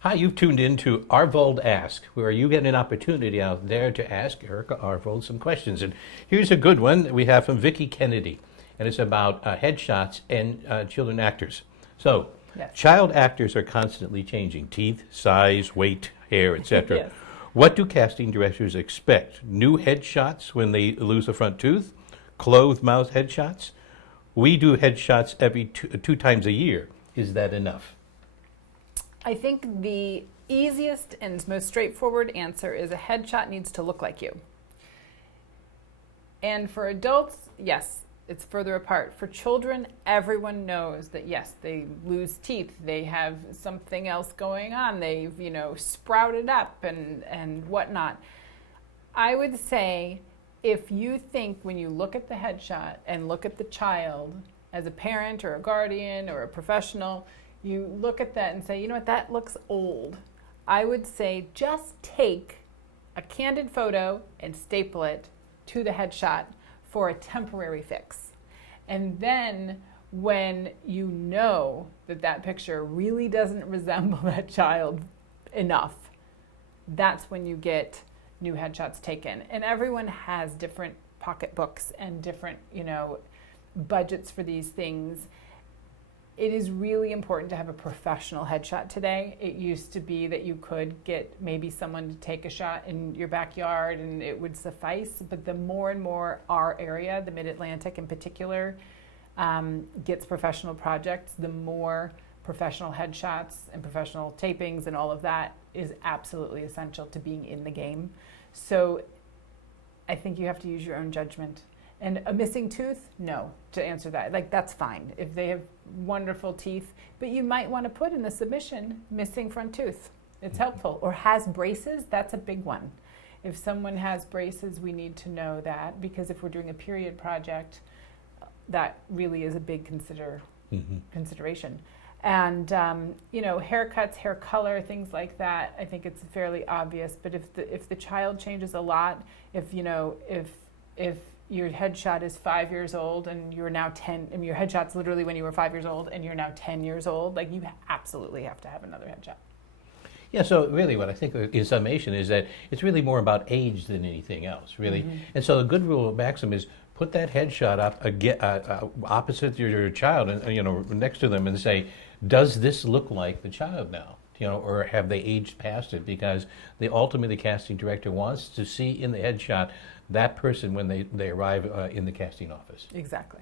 Hi, you've tuned in to Arvold Ask, where you get an opportunity out there to ask Erica Arvold some questions. And here's a good one that we have from Vicki Kennedy, and it's about headshots and children actors. So, Yes. child actors are constantly changing teeth, size, weight, hair, etc. Yes. What do casting directors expect? New headshots when they lose a front tooth? Closed mouth headshots? We do headshots every two times a year. Is that enough? I think the easiest and most straightforward answer is a headshot needs to look like you. And for adults, yes, it's further apart. For children, everyone knows that yes, they lose teeth, they have something else going on, they've, sprouted up and whatnot. I would say if you think when you look at the headshot and look at the child as a parent or a guardian or a professional, you look at that and say, you know what, that looks old. I would say just take a candid photo and staple it to the headshot for a temporary fix. And then when you know that that picture really doesn't resemble that child enough, that's when you get new headshots taken. And everyone has different pocketbooks and different, budgets for these things. It is really important to have a professional headshot today. It used to be that you could get maybe someone to take a shot in your backyard and it would suffice, but the more and more our area, the Mid-Atlantic in particular, gets professional projects, the more professional headshots and professional tapings and all of that is absolutely essential to being in the game. So I think you have to use your own judgment. And a missing tooth? No, to answer that. That's fine if they have wonderful teeth, but you might want to put in the submission, missing front tooth. It's helpful. Or has braces, that's a big one. If someone has braces, we need to know that, because if we're doing a period project, that really is a big consideration. And, haircuts, hair color, things like that, I think it's fairly obvious. But if the child changes a lot, if your headshot is 5 years old and you're now 10, and your headshot's literally when you were 5 years old and you're now 10 years old, you absolutely have to have another headshot. Yeah, so really what I think in summation is that it's really more about age than anything else, really. Mm-hmm. And so the good rule of maxim is put that headshot up opposite your child and next to them and say, does this look like the child now? Or have they aged past it? Because the casting director wants to see in the headshot that person when they arrive in the casting office. Exactly.